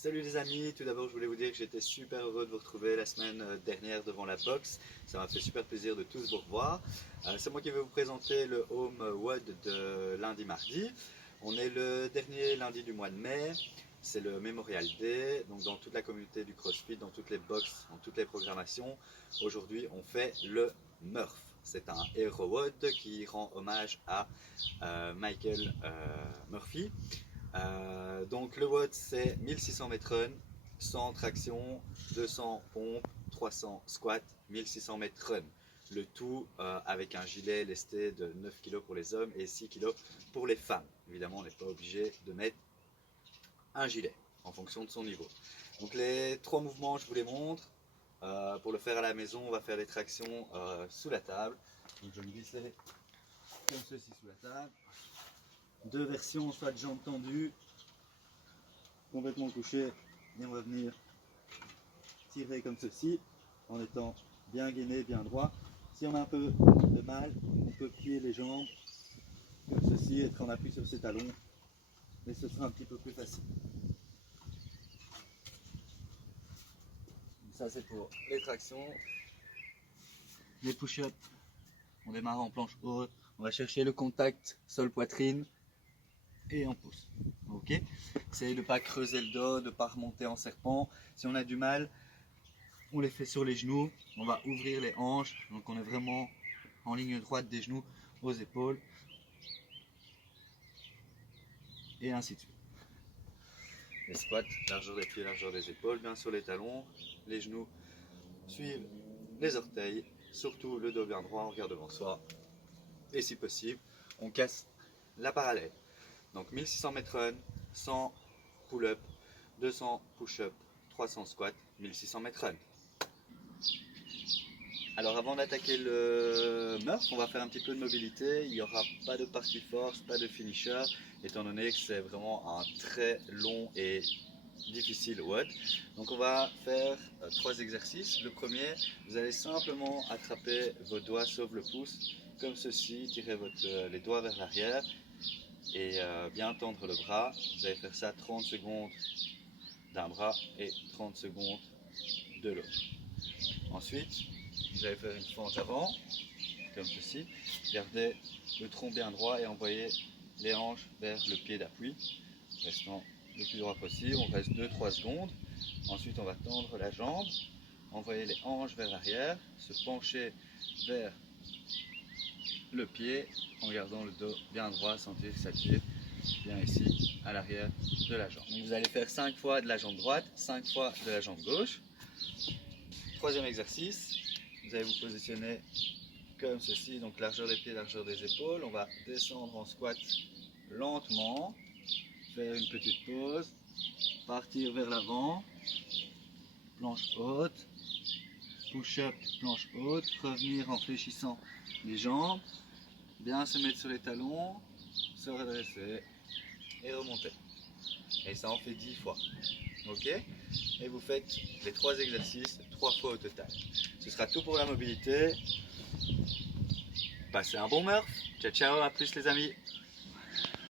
Salut les amis, tout d'abord je voulais vous dire que j'étais super heureux de vous retrouver la semaine dernière devant la box. Ça m'a fait super plaisir de tous vous revoir. C'est moi qui vais vous présenter le Home WOD de lundi-mardi. On est le dernier lundi du mois de mai, c'est le Memorial Day, donc dans toute la communauté du CrossFit, dans toutes les box, dans toutes les programmations, aujourd'hui on fait le Murph. C'est un Hero WOD qui rend hommage à Michael Murphy. Donc le WOD c'est 1600 mètres run, 100 traction, 200 pompes, 300 squats, 1600 mètres run. Le tout avec un gilet lesté de 9 kg pour les hommes et 6 kg pour les femmes. Évidemment on n'est pas obligé de mettre un gilet en fonction de son niveau. Donc les trois mouvements je vous les montre. Pour le faire à la maison on va faire les tractions sous la table. Donc je me glisserai comme ceci sous la table. Deux versions, soit de jambes tendues, complètement couchées, et on va venir tirer comme ceci, en étant bien gainé, bien droit. Si on a un peu de mal, on peut plier les jambes, comme ceci, être en appui sur ses talons, et ce sera un petit peu plus facile. Ça c'est pour les tractions. Les push-ups, on démarre en planche haute, on va chercher le contact sol-poitrine, et on pousse. Ok, essayez de ne pas creuser le dos, de ne pas remonter en serpent. Si on a du mal, on les fait sur les genoux. On va ouvrir les hanches. Donc on est vraiment en ligne droite des genoux aux épaules. Et ainsi de suite. Les squats, largeur des pieds, largeur des épaules, bien sur les talons. Les genoux suivent les orteils. Surtout le dos bien droit, on regarde devant soi. Et si possible, on casse la parallèle. Donc 1600 mètres run, 100 pull-up, 200 push-up, 300 squats, 1600 mètres run. Alors avant d'attaquer le Murph, on va faire un petit peu de mobilité. Il n'y aura pas de partie force, pas de finisher, étant donné que c'est vraiment un très long et difficile WOD. Donc on va faire trois exercices. Le premier, vous allez simplement attraper vos doigts sauf le pouce, comme ceci, tirez les doigts vers l'arrière et bien tendre le bras. Vous allez faire ça 30 secondes d'un bras et 30 secondes de l'autre. Ensuite, vous allez faire une fente avant, comme ceci. Gardez le tronc bien droit et envoyez les hanches vers le pied d'appui, restant le plus droit possible. On reste 2-3 secondes. Ensuite, on va tendre la jambe, envoyer les hanches vers l'arrière, se pencher vers le pied en gardant le dos bien droit, sentir que ça tire bien ici à l'arrière de la jambe. Donc vous allez faire 5 fois de la jambe droite, 5 fois de la jambe gauche. Troisième exercice, vous allez vous positionner comme ceci, donc largeur des pieds, largeur des épaules. On va descendre en squat lentement, faire une petite pause, partir vers l'avant, planche haute, push-up, planche haute, revenir en fléchissant les jambes, bien se mettre sur les talons, se redresser et remonter. Et ça en fait 10 fois. Ok? Et vous faites les 3 exercices 3 fois au total. Ce sera tout pour la mobilité. Passez un bon Murph. Ciao ciao, à plus les amis.